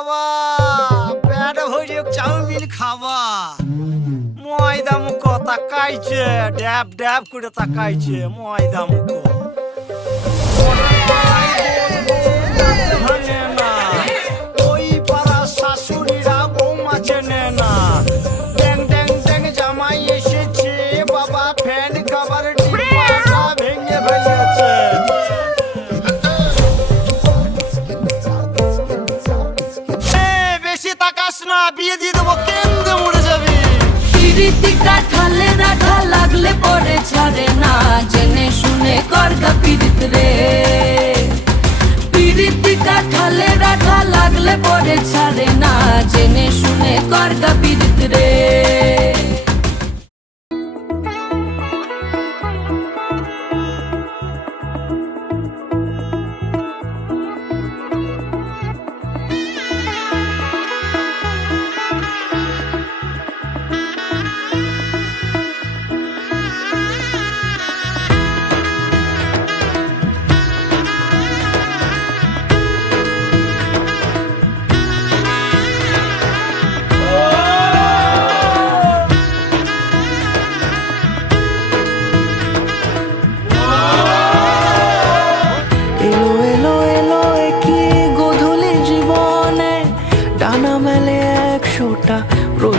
বাবা পেট ভরে চাউমিন খাবা ময়দা মুখ তাকাইছে ড্যাব ড্যাব করে তাকাইছে ময়দা মুখ ভাঙে না ওই পাড়া শাশুড়িরা বৌমা চেনে না ড্যাং ড্যাং ড্যাং জামাই এসেছে বাবা ফ্যান খাবার ডিব্বাটা ভেঙে ফেলেছে বেশি তাকাস না বিয়ে দিয়ে দেবো কেন্দ্রে মরে যাবি পিরিতি কাঠালে রাখা লাগলে পরে ছাড়ে না জেনে শুনে করগা পিরিত রে পিরিতি কাঠালে রাখা লাগলে পরে ছাড়ে না জেনে শুনে করগা পিরিত রে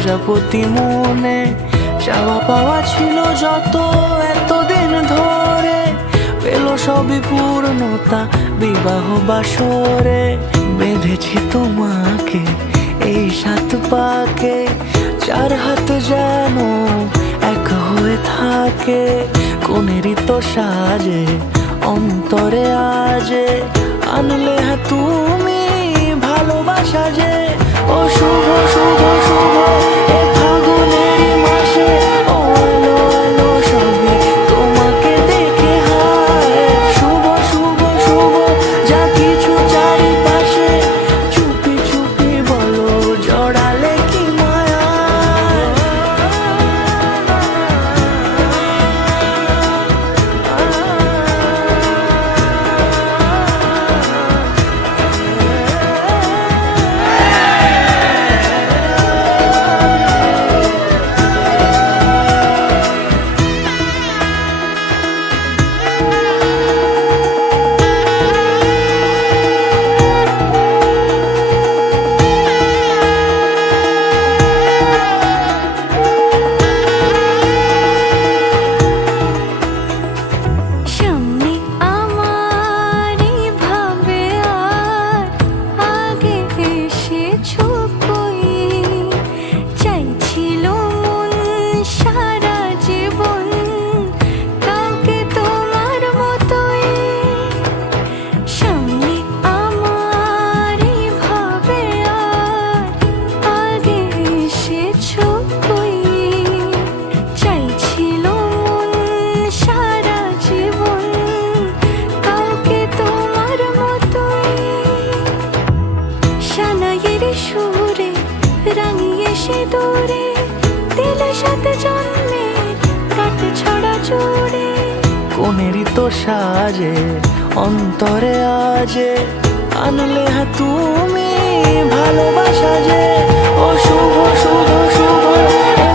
প্রজাপতি মনে চাওয়া পাওয়া ছিল যত এতদিন ধরে পেল সবই পূর্ণতা বিবাহ বাসরে বেঁধেছি তোমাকে এই সাত পাকে চার হাত যেন এক হয়ে থাকে কোনেরই তো সাজে অন্তরে আজে আনলে তুমি ভালোবাসা যে ও শুভ শুভ শুভ এ ফাগুনের মাসে ও আলো আলো সবে তোমাকে দেখে হায় শুভ শুভ শুভ যা কিছু চারিপাশে চুপি চুপি বলো জড়ালে কি মায়া কোনেরই তো সাজে অন্তরে আজে আনলে তুমি ভালোবাসা যে ও শুভ শুভ শুভ